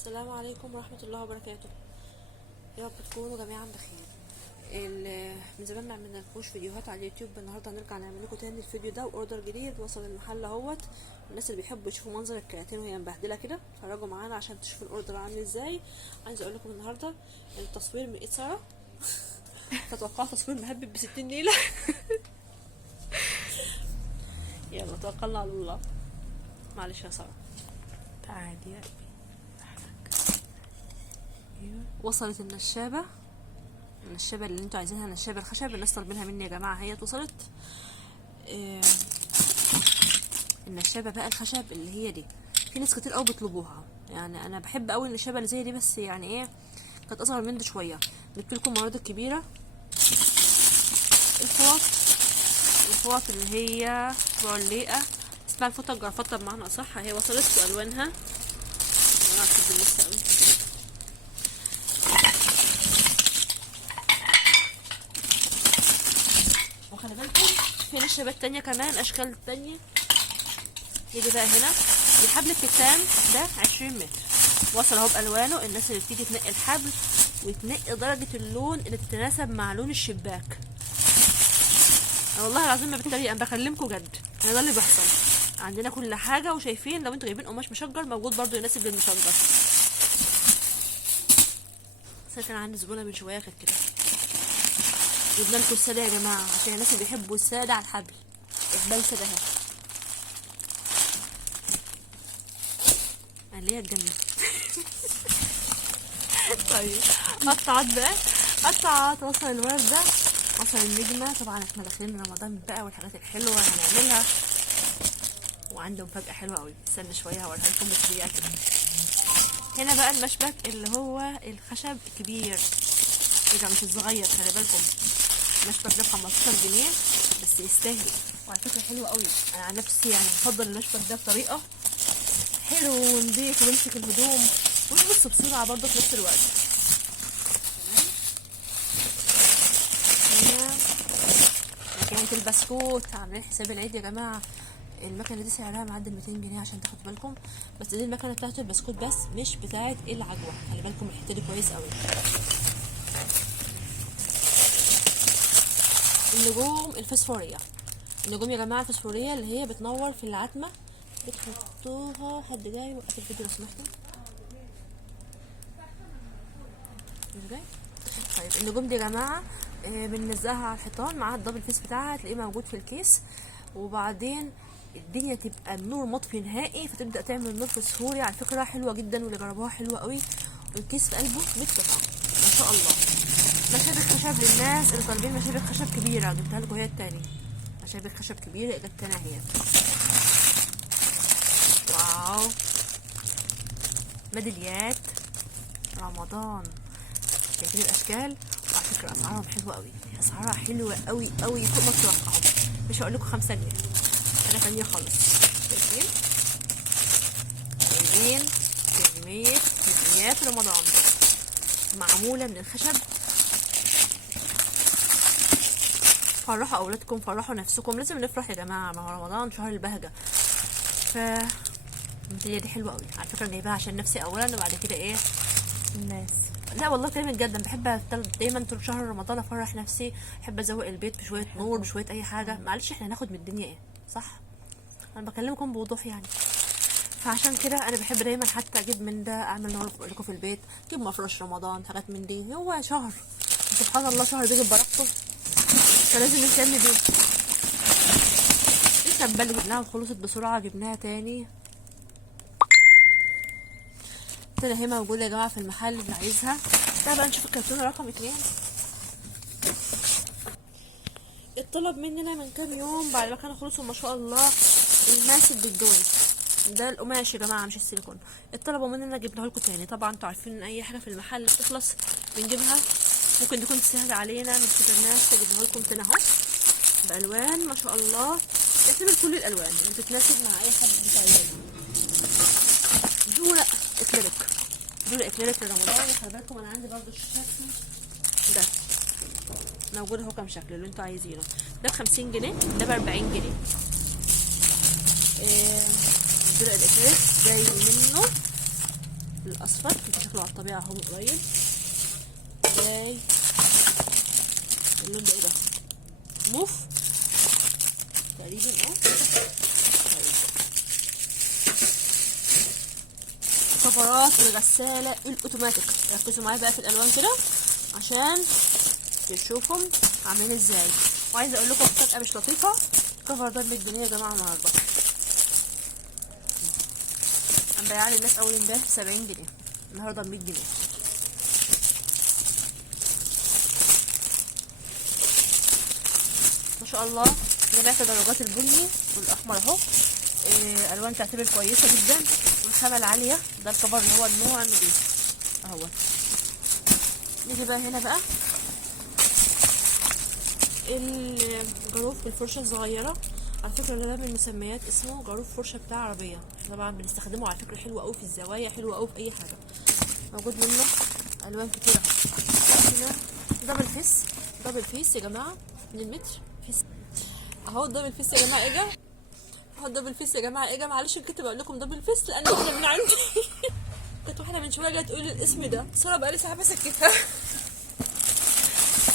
السلام عليكم ورحمة الله وبركاته. يا رب تكونوا جميعا بخير. من زمان ما عملنالكوش فيديوهات على اليوتيوب. النهارده هنرجع نعمل لكم تاني الفيديو ده، واوردر جديد وصل المحل اهوت. الناس اللي بيحبوا يشوفوا منظر الكراتين وهي مبهدله كده اتفرجوا معانا عشان تشوفوا الاوردر عامل ازاي. عايزه اقول لكم النهارده التصوير من ايد ساره فتوقعوا تصوير مهبب ب60 نيله. يلا توكلنا على الله. معلش يا ساره، تعالي يا قلبي. وصلت النشابه اللي انتوا عايزينها، نشابه الخشب. الناس طالبينها مني يا جماعه، هي وصلت. النشابه بقى الخشب اللي هي دي، في ناس كتير قوي بيطلبوها. يعني انا بحب قوي النشابه اللي زي دي، بس يعني ايه كانت اصغر من دي شويه. جبت لكم المرات الكبيره، الفوط اللي هي بعليقه، اسمها الفوطه الجرافطه بمعنى اصح. هي وصلت والوانها انا بحب لسه قوي. وخلي بالكم في نشابات تانية كمان، اشكال تانية. يجي بقى هنا الحبل الكتان ده 20 متر وصل اهو بالوانه. الناس اللي بتيجي تنقي الحبل وتنقي درجه اللون اللي تتناسب مع لون الشباك. انا والله العظيم ما بتريق، انا بكلمكم جد، انا ده اللي بيحصل عندنا كل حاجه. وشايفين لو انتوا جايبين قماش مشجر موجود برضو يناسب للمشجر. بس كان عندي زبونه من شويه كانت كده. جبنا لكم الساده يا جماعه عشان الناس اللي بيحبوا الساده على الحبل. اقبال ساده اهي اللي هي الجنه. طيب قطعت بقى، قطعت. وصل الورده، وصل النجمه. طبعا احنا داخلين رمضان بقى والحاجات الحلوه هنعملها، وعنده مفاجاه حلوه قوي. استنى شويه هوريها لكم بالسريع كده. هنا بقى المشبك اللي هو الخشب الكبير يبقى مش الصغير، خلي بالكم. المشبك ده ب15 جنيه بس يستاهل، وعلى فكره حلو قوي. انا عن نفسي يعني بفضل المشبك ده بطريقه حلو ونضيف ويمسك الهدوم ويبص بسرعه برضه في نفس الوقت. هنا مكنه البسكوت، عاملين حساب العيد يا جماعه. المكنه دي سعرها معدي 200 جنيه عشان تاخدوا بالكم. بس دي المكنه بتاعت البسكوت بس مش بتاعت العجوه، خلي بالكم الحته دي كويس قوي. النجوم الفسفوريه، النجوم يا جماعه الفسفوريه اللي هي بتنور في العتمه، بتحطوها. حد جاي وقف الفيديو لو سمحتوا، مش جاي. طيب النجوم دي يا جماعه بنلزقها على الحيطان معاها الدبل فيس بتاعها، هتلاقيه موجود في الكيس. وبعدين الدنيا تبقى النور مطفي نهائي فتبدا تعمل نور فسفوري. على فكره حلوه جدا واللي جربوها حلوه قوي. والكيس في قلبه 100 قطعه ما شاء الله. مشابك خشب للناس اللي طالبين مشابك خشب كبيره، جبتها لكم هي التانية. مشابك خشب كبيره جبتها هي. واو، ميداليات رمضان، شايفين الاشكال. وعلى فكره اسعارهم حلوه قوي، اسعارها حلوه قوي قوي فوق ما تتوقعوا. مش هقول لكم 5 جنيه، انا ثانيه خالص. شايفين كميه ميداليات رمضان معموله من الخشب. فرحوا اولادكم، فرحوا نفسكم، لازم نفرح يا جماعه، ما هو رمضان شهر البهجه. الميداليه دي حلوه قوي على فكره، جايباها عشان نفسي اولا وبعد كده ايه الناس. لا والله كلمة جدا، بحب دايما طول شهر رمضان افرح نفسي، بحب ازوق البيت بشويه نور بشويه اي حاجه. معلش احنا هناخد من الدنيا ايه، صح؟ انا بكلمكم بوضوح يعني. فعشان كده انا بحب دايما حتى اجيب من ده، اعمل نور لكم في البيت، اجيب مفرش رمضان، حاجات من دي. هو شهر سبحان الله، شهر بيجي ببركته، فلازم نهتم بيه. لسه ببالي جبناها وخلصت بسرعه، جبناها تاني. هي موجوده يا جماعه في المحل اللي عايزها. تعالوا بقى نشوف الكرتونه رقم 2. اتطلب مننا من كام يوم بعد ما كانوا خلصوا ما شاء الله الماسك بالجوينت ده، القماش يا جماعه مش السيليكون. اتطلبوا مننا جبناه لكم تاني. طبعا انتوا عارفين ان اي حاجه في المحل بتخلص بنجيبها، ممكن تكون سهله علينا من الناس، فجبناه لكم تاني اهو بالوان ما شاء الله. تعتبر كل الالوان اللي بتتناسب مع اي حد بتاعتنا. دول اكليريك لرمضان. خلي بالكم انا عندي برضو الشكل ده موجود اهو، كام شكل اللي انتوا عايزينه. ده ب50 جنيه، ده ب40 جنيه. الدرق الاكليريك جاي منه الاصفر اللي شكله على الطبيعه اهو من قريب. ازاي اللون ده؟ ايه ده؟ موف تقريبا. كفرات الغسالة الأوتوماتيك. ركزوا معايا بقى في الألوان كده عشان تشوفوا عاملين ازاي. وعايزة أقول لكم مفاجأة مش لطيفة. الكفر ده ب100 جنيه يا جماعة النهاردة. أنا مبيعاه للناس أول امبارح ب70 جنيه، النهاردة ب100 جنيه. ما شاء الله. جميع درجات البني والأحمر أهو. ألوان تعتبر كويسة جدا والخامة العالية. ده الكفر اللي هو النوع النضيف اهو. نيجي بقى هنا بقى الجاروف بالفرشة الصغيرة. على فكرة ده من المسميات اسمه جاروف فرشة بتاع عربية. طبعا بنستخدمه على فكرة، حلو قوي في الزوايا، حلو قوي في اي حاجة. موجود منه الوان كتير اهو. هنا دبل فيس. دبل فيس يا جماعة من المتر فيس اهو. دبل فيس يا جماعة اجا اهو. دبل فيس يا جماعة اجا. معلش كنت بقول لكم دبل فيس لان واحدة من عندي كانت واحدة من شوية جاية تقول لي الاسم ده بسرعة، بقالي ساعة بسكتها.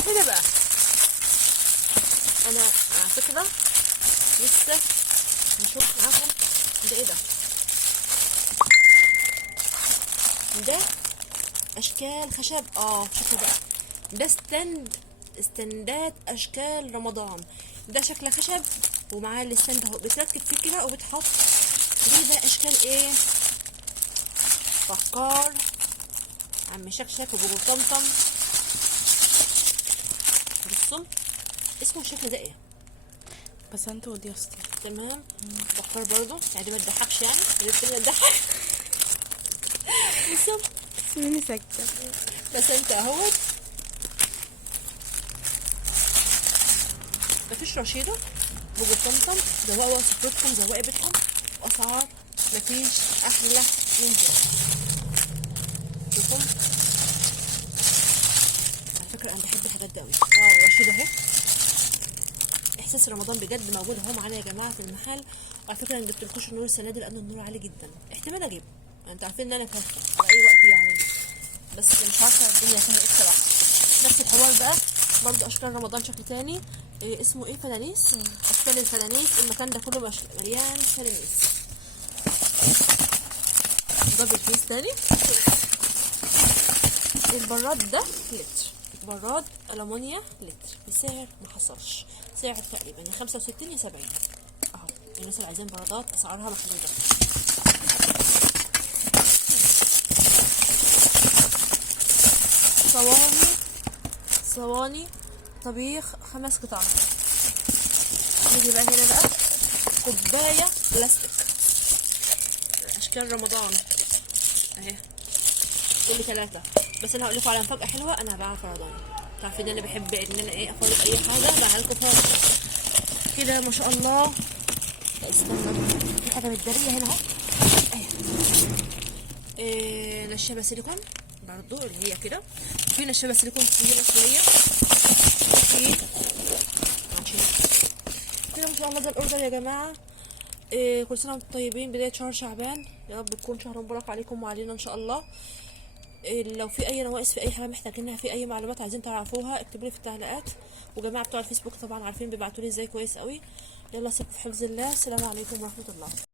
هنا بقى انا على فكرة لسه نشوف معاكم ده ايه ده اشكال خشب. شكله بقى ده استندات اشكال رمضان. ده شكل خشب ومعاه الستاند اهو، بتركب فيه كده وبتحط. ده اشكال ايه؟ فكار، عم شكشك وبوجو طمطم. بصوا اسمه الشكل ده ايه؟ بس انت وديستي تمام. بكار برضو يعني ما تضحكش، يعني اللي تضحك. بصوا مين ساكتة؟ بس انت اهوت مفيش رشيدة. بوجو طمطم زوقوا سفرتكم، زوقي بيتكم، واسعار مفيش احلى من كده. شوفوا على فكرة انا بحب الحاجات دي اوي. واو رشيدة اهي. احساس رمضان بجد موجود اهو معانا يا جماعه في المحل. وعلى فكره انا جبتلكوش النور السنه دي لان النور عالي جدا. احتمال اجيبه، يعني انتوا عارفين ان انا كافيه على اي وقت يعني، بس مش عارفه الدنيا فيها ايه بصراحه. نفس الحوار بقى برضو اشكال رمضان شكل تاني. اسمه ايه؟ فنانيس. اشكال الفنانيس. المكان ده كله مليان فنانيس. دبل فيس تاني. البراد ده لتر، براد ألمونيا لتر بسعر ما حصلش، سعر تقريبا من 65 ل 70 اهو. الناس اللي عايزين برادات اسعارها محدودة. صواني طبيخ 5 قطع. نيجي بقى هنا بقى كوباية بلاستيك اشكال رمضان اهي كل 3. بس انا هقول لكم على مفاجأة حلوة. انا هبيعها فرداني. عارفين ان انا بحب ان انا افرد اي حاجة بعملها لكم فرداني كده ما شاء الله. استنى في حاجة متدارية هنا اهو. نشابة سيليكون برضو اللي هي كده. في نشابة سيليكون تقيلة شوية. في كده ما شاء الله. ده الاوردر يا جماعة. كل سنة وانتم طيبين. بداية شهر شعبان، يا رب تكون شهر مبارك عليكم وعلينا ان شاء الله. لو في اي نواقص في اي حاجه محتاجينها، في اي معلومات عايزين تعرفوها، اكتبوا لي في التعليقات. وجماعه بتوع الفيسبوك طبعا عارفين بيبعتوا لي ازاي كويس قوي. يلا سيبكم في حفظ الله. السلام عليكم ورحمه الله.